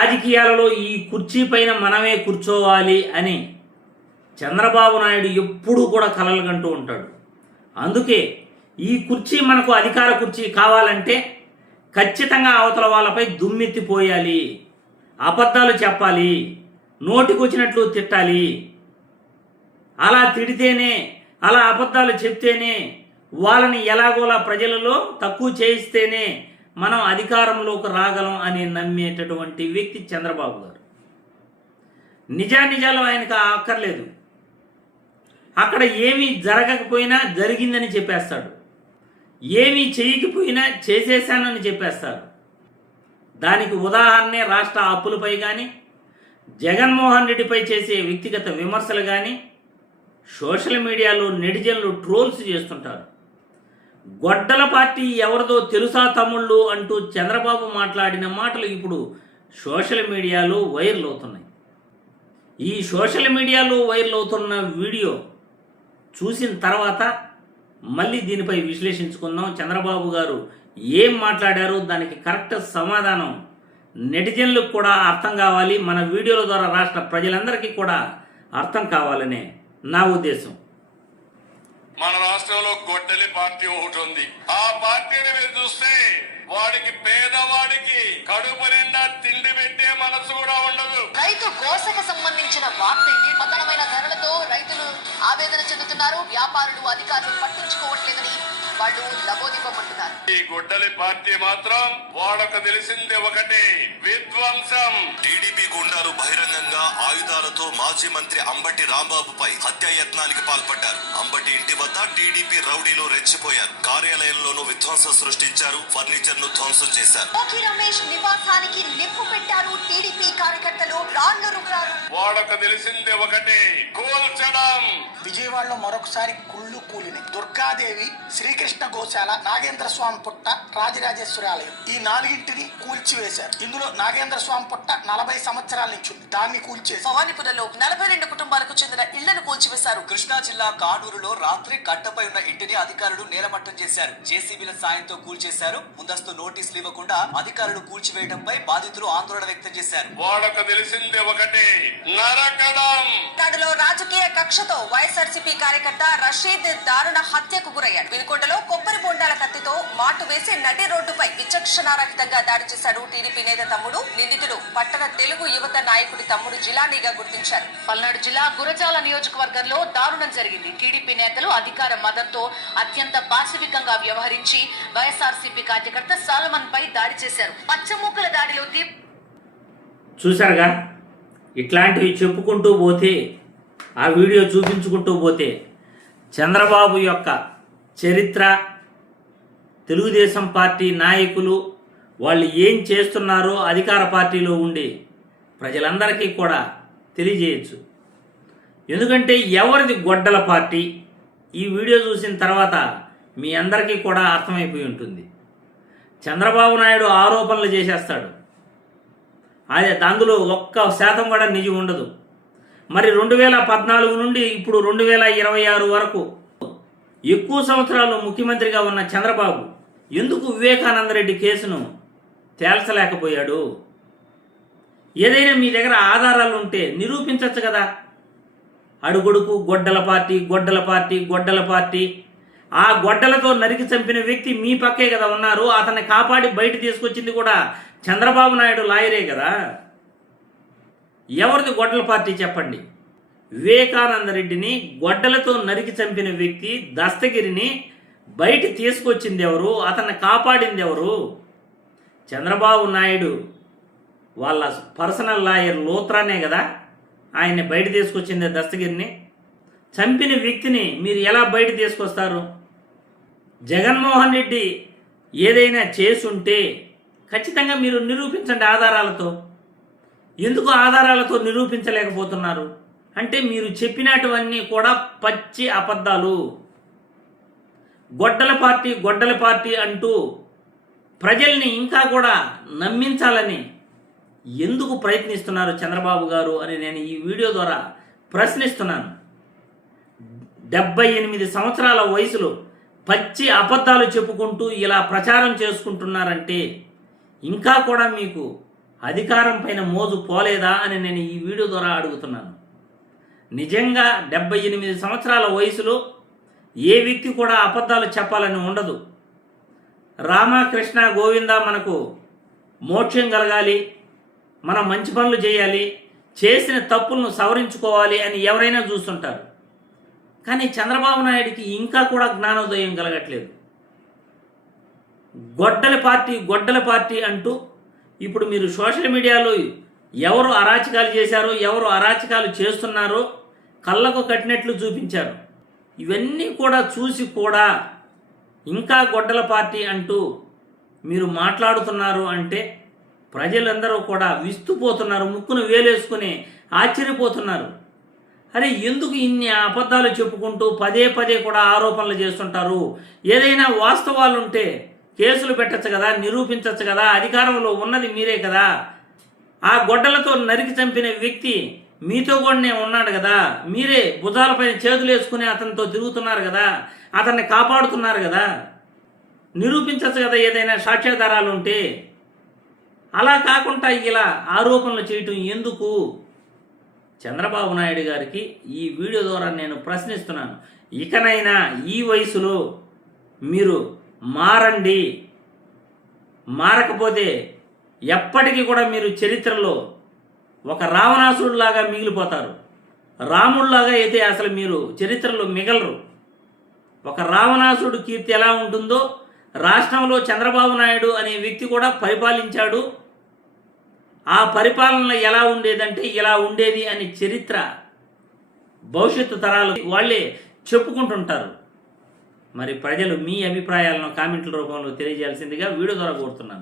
రాజకీయాలలో ఈ కుర్చీ పైన మనమే కూర్చోవాలి అని చంద్రబాబు నాయుడు ఎప్పుడూ కూడా కలలు కంటూ ఉంటాడు. అందుకే ఈ కుర్చీ మనకు అధికార కుర్చీ కావాలంటే ఖచ్చితంగా అవతల వాళ్ళపై దుమ్మెత్తిపోయాలి, అబద్ధాలు చెప్పాలి, నోటికొచ్చినట్లు తిట్టాలి. అలా తిడితేనే, అలా అబద్ధాలు చెప్తేనే, వాళ్ళని ఎలాగోలా ప్రజలలో తక్కువ చేయిస్తేనే మనం అధికారంలోకి రాగలం అని నమ్మేటటువంటి వ్యక్తి చంద్రబాబు గారు. నిజానిజాలు ఆయనకు అక్కర్లేదు. అక్కడ ఏమీ జరగకపోయినా జరిగిందని చెప్పేస్తాడు, ఏమీ చేయకపోయినా చేసేశానని చెప్పేస్తాడు. దానికి ఉదాహరణే రాష్ట్ర అప్పులపై కానీ, జగన్మోహన్ రెడ్డిపై చేసే వ్యక్తిగత విమర్శలు కానీ, సోషల్ మీడియాలో నెటిజన్లు ట్రోల్స్ చేస్తుంటారు. గొడ్డల పార్టీ ఎవరిదో తెలుసా తమ్ముళ్ళు అంటూ చంద్రబాబు మాట్లాడిన మాటలు ఇప్పుడు సోషల్ మీడియాలో వైరల్ అవుతున్నాయి. ఈ సోషల్ మీడియాలో వైరల్ అవుతున్న వీడియో చూసిన తర్వాత మళ్ళీ దీనిపై విశ్లేషించుకుందాం. చంద్రబాబు గారు ఏం మాట్లాడారో దానికి కరెక్ట్ సమాధానం నెటిజన్లకు కూడా అర్థం కావాలి, మన వీడియోల ద్వారా రాష్ట్ర ప్రజలందరికీ కూడా అర్థం కావాలనే నా ఉద్దేశం. మన రాష్ట్రంలో గొడ్డలి పార్టీ ఒకటి ఉంది. ఆ పార్టీని మీరు చూస్తే వాడికి, పేదవాడికి కడుపు నిండా తిండి పెట్టే మనసు కూడా ఉండదు. రైతు కోసకు సంబంధించిన వార్త ఇది. పతనమైన ధరలతో రైతులు ఆవేదన చెందుతున్నారు. వ్యాపారులు, అధికారులు పట్టించుకోవట్లేదని వాళ్ళు లబోదిపమంటున్నారు. ఈ గొడ్డలి పార్టీ మాత్రం వాడకు తెలిసిందే ఒకటే, విధ్వంసం. టీడీపీ గుండాలు బహిరంగంగా ఆయుధాలతో మాజీ మంత్రి అంబటి రాంబాబుపై హత్యాయత్నానికి పాల్పడ్డారు. అంబటి ఇంటి వద్ద టీడీపీ రౌడీలు రెచ్చిపోయారు. కార్యాలయంలోనూ విధ్వంసం సృష్టించారు, ఫర్నిచర్ ను ధ్వంసం చేశారు. రమేష్ నివాసానికి నిప్పు పెట్టారు. టీడీపీ కార్యకర్తలు రాళ్లు రువ్వారు. వాడకు తెలిసిందే ఒకటే, కూల్చడం. విజయవాడలో మరొకసారి కుళ్ళు కూలిని దుర్గాదేవి, శ్రీకృష్ణ గోశాల, నాగేంద్ర స్వామి పుట్ట, రాజరాజేశ్వరి ఆలయం, ఈ నాలుగింటిని కూల్చివేశారు. ఇందులో నాగేంద్ర స్వామి పుట్ట 40 సంవత్సరాల నుంచి ఉంది, దాన్ని కూల్చేసి భవానీపురంలో 42 కుటుంబాలకు చెందిన ఇళ్లను కూల్చివేశారు. కృష్ణా జిల్లా కానూరులో రాత్రి కట్టపై ఉన్న ఇంటిని అధికారులు నేలమట్టం చేశారు. జేసీబీల సాయంతో కూల్చేశారు. ముందస్తు నోటీసులు ఇవ్వకుండా అధికారులు కూల్చివేయడంపై బాధితులు ఆందోళన వ్యక్తం చేశారు. వాడకు తెలిసిందే ఒకటే, నరకడం. నాడులో రాజకీయ కక్షతో వైఎస్ఆర్సీపీ కార్యకర్త రషీద్ దారుణ హత్యకు గురయ్యాడు. వినుకొండలో కొబ్బరి బొండాల కత్తితో మాటు వేసి నడి రోడ్డుపై విచక్షణారహితంగా దాడి చేశాడు టీడీపీ నేత తమ్ముడు. నిందితుడు పట్టణ తెలుగు యువత నాయకుడి తమ్ముడు జిలానీగా గుర్తించారు. పల్నాడు జిల్లా గురజాల నియోజకవర్గంలో దారుణం జరిగింది. టీడీపీ నేతలు అధికార మద్దతుతో అత్యంత పాశవికంగా వ్యవహరించి వైఎస్ఆర్సీపీ కార్యకర్త సాలమన్ పై దాడి చేశారు. పచ్చమూకల దాడిలో చూశారుగా, ఇట్లాంటివి చెప్పుకుంటూ పోతే, ఆ వీడియో చూపించుకుంటూ పోతే చంద్రబాబు యొక్క చరిత్ర, తెలుగుదేశం పార్టీ నాయకులు వాళ్ళు ఏం చేస్తున్నారో అధికార పార్టీలో ఉండి ప్రజలందరికీ కూడా తెలియజేయచ్చు. ఎందుకంటే ఎవరిది గొడ్డల పార్టీ ఈ వీడియో చూసిన తర్వాత మీ అందరికీ కూడా అర్థమైపోయి ఉంటుంది. చంద్రబాబు నాయుడు ఆరోపణలు చేసేస్తాడు, అదే అందులో 1% కూడా నిజం ఉండదు. మరి 2014 నుండి ఇప్పుడు 2026 వరకు ఎక్కువ సంవత్సరాలు ముఖ్యమంత్రిగా ఉన్న చంద్రబాబు ఎందుకు వివేకానంద రెడ్డి కేసును తేల్చలేకపోయాడు? ఏదైనా మీ దగ్గర ఆధారాలు ఉంటే నిరూపించవచ్చు కదా. అడుగుడుకు గొడ్డల పార్టీ, గొడ్డల పార్టీ, గొడ్డల పార్టీ. ఆ గొడ్డలతో నరికి చంపిన వ్యక్తి మీ పక్కే కదా ఉన్నారు. అతన్ని కాపాడి బయట తీసుకొచ్చింది కూడా చంద్రబాబు నాయుడు లాయరే కదా. ఎవరిది గొడ్డల పార్టీ చెప్పండి? వివేకానంద రెడ్డిని గొడ్డలతో నరికి చంపిన వ్యక్తి దస్తగిరిని బయట తీసుకొచ్చింది ఎవరు? అతన్ని కాపాడింది ఎవరు? చంద్రబాబు నాయుడు వాళ్ళ పర్సనల్ లాయర్ లోత్రానే కదా ఆయన్ని బయట తీసుకొచ్చింది. దస్తగిరిని చంపిన వ్యక్తిని మీరు ఎలా బయట తీసుకొస్తారు? జగన్మోహన్ రెడ్డి ఏదైనా చేసుంటే ఖచ్చితంగా మీరు నిరూపించండి ఆధారాలతో. ఎందుకు ఆధారాలతో నిరూపించలేకపోతున్నారు అంటే మీరు చెప్పినటువన్నీ కూడా పచ్చి అబద్ధాలు. గొడ్డల పార్టీ, గొడ్డల పార్టీ అంటూ ప్రజల్ని ఇంకా కూడా నమ్మించాలని ఎందుకు ప్రయత్నిస్తున్నారు చంద్రబాబు గారు అని నేను ఈ వీడియో ద్వారా ప్రశ్నిస్తున్నాను. 78 సంవత్సరాల వయసులో పచ్చి అబద్ధాలు చెప్పుకుంటూ ఇలా ప్రచారం చేసుకుంటున్నారంటే ఇంకా కూడా మీకు అధికారం పైన మోజు పోలేదా అని నేను ఈ వీడియో ద్వారా అడుగుతున్నాను. నిజంగా 78 సంవత్సరాల వయసులో ఏ వ్యక్తి కూడా అబద్ధాలు చెప్పాలని ఉండదు. రామకృష్ణ గోవింద మనకు మోక్షం కలగాలి, మనం మంచి పనులు చేయాలి, చేసిన తప్పులను సవరించుకోవాలి అని ఎవరైనా చూస్తుంటారు. కానీ చంద్రబాబు నాయుడికి ఇంకా కూడా జ్ఞానోదయం కలగట్లేదు. గొడ్డల పార్టీ అంటూ ఇప్పుడు మీరు సోషల్ మీడియాలో ఎవరు అరాచకాలు చేశారో, ఎవరు అరాచకాలు చేస్తున్నారో కళ్ళకు కట్టినట్లు చూపించారు. ఇవన్నీ కూడా చూసి కూడా ఇంకా గొడ్డల పార్టీ అంటూ మీరు మాట్లాడుతున్నారు అంటే ప్రజలందరూ కూడా విస్తుపోతున్నారు, ముక్కును వేలేసుకుని ఆశ్చర్యపోతున్నారు. అరే ఎందుకు ఇన్ని అబద్ధాలు చెప్పుకుంటూ పదే కూడా ఆరోపణలు చేస్తుంటారు? ఏదైనా వాస్తవాలు ఉంటే కేసులు పెట్టచ్చు కదా, నిరూపించచ్చు కదా, అధికారంలో ఉన్నది మీరే కదా. ఆ గొడ్డలతో నరికి చంపిన వ్యక్తి మీతో కూడా ఉన్నాడు కదా, మీరే భుజాలపైన చేతులు వేసుకుని అతనితో తిరుగుతున్నారు కదా, అతన్ని కాపాడుతున్నారు కదా, నిరూపించచ్చు కదా ఏదైనా సాక్ష్యాధారాలు ఉంటే. అలా కాకుండా ఇలా ఆరోపణలు చేయటం ఎందుకు? చంద్రబాబు నాయుడు గారికి ఈ వీడియో ద్వారా నేను ప్రశ్నిస్తున్నాను. ఇకనైనా ఈ వయసులో మీరు మారండి. మారకపోతే ఎప్పటికీ కూడా మీరు చరిత్రలో ఒక రావణాసురులాగా మిగిలిపోతారు. రాముడిలాగా అయితే అసలు మీరు చరిత్రలో మిగలరు. ఒక రావణాసురుడు కీర్తి ఎలా ఉంటుందో రాష్ట్రంలో చంద్రబాబు నాయుడు అనే వ్యక్తి కూడా పరిపాలించాడు. ఆ పరిపాలన ఎలా ఉండేదంటే ఇలా ఉండేది అని చరిత్ర భవిష్యత్తు తరాలు వాళ్ళే చెప్పుకుంటుంటారు. మరి ప్రజలు మీ అభిప్రాయాలను కామెంట్ల రూపంలో తెలియజేయాల్సిందిగా వీడియో ద్వారా కోరుతున్నాను.